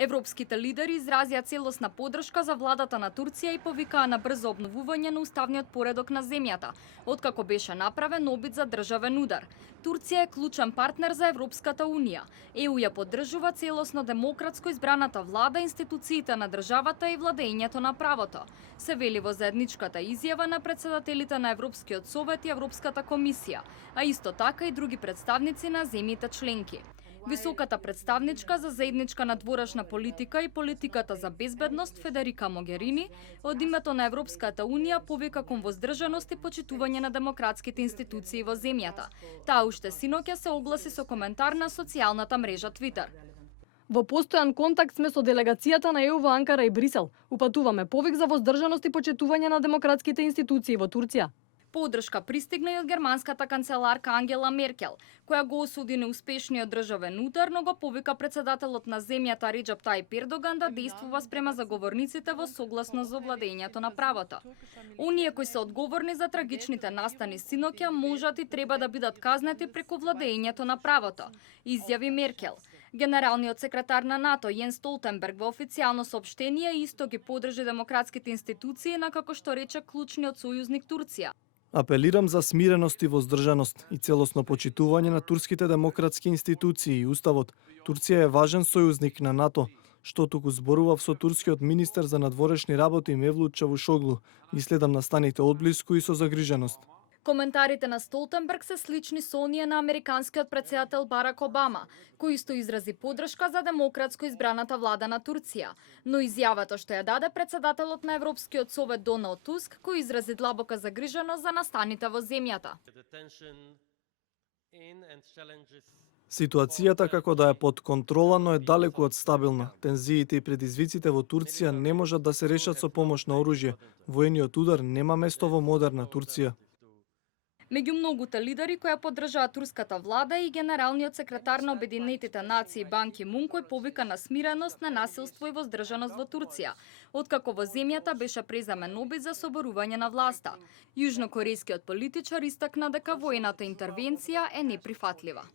Европските лидери изразија целосна поддршка за владата на Турција и повикаа на брзо обновување на уставниот поредок на земјата, откако беше направен обид за државен удар. Турција е клучен партнер за Европската унија. ЕУ ја поддржува целосно демократско избраната влада, институциите на државата и владењето на правото, се вели во заедничката изјава на претседателите на Европскиот совет и Европската комисија, а исто така и други представници на земјите членки. Високата представничка за заедничка надворешна политика и политиката за безбедност Федерика Могерини од името на Европската унија повика кон воздржаност и почитување на демократските институции во земјата. Таа уште синоќа се огласи со коментар на социјалната мрежа Твитер. Во постојан контакт сме со делегацијата на ЕУ во Анкара и Брисел. Упатуваме повик за воздржаност и почитување на демократските институции во Турција. Поддршка пристигна и од германската канцеларка Ангела Меркел, која го осуди неуспешниот државен удар, но го повика претседателот на земјата Реджеп Тајип Ердоган да действува спрема заговорниците во согласност со владењето на правото. Оние кои се одговорни за трагичните настани синоќа можат и треба да бидат казнети преку владењето на правото, изјави Меркел. Генералниот секретар на НАТО Јенс Столтенберг во официјално соопштение исто ги поддржи демократските институции на, како што рече, клучниот сојузник Турција. Апелирам за смиреност и воздржаност и целосно почитување на турските демократски институции и уставот. Турција е важен сојузник на НАТО, што туку зборував со турскиот министер за надворешни работи Мевлут Чавушоглу и следам настаните одблиску и со загриженост. Коментарите на Столтенберг се слични со оние на американскиот претседател Барак Обама, кој исто изрази поддршка за демократско избраната влада на Турција, но изјавата што ја даде претседателот на Европскиот совет Доналд Туск, кој изрази длабока загриженост за настаните во земјата. Ситуацијата како да е под контрола, но е далеку од стабилна. Тензиите и предизвиците во Турција не можат да се решат со помош на оружје. Воениот удар нема место во модерна Турција. Меѓу многуте лидери кои поддржаа турската влада и генералниот секретар на Обединетите нации Бан Ки Мун, кој повика на смиреност, ненасилство и воздржаност во Турција, откако во земјата беше преземен обид за соборување на власта. Јужнокорејскиот политичар истакна дека воената интервенција е неприфатлива.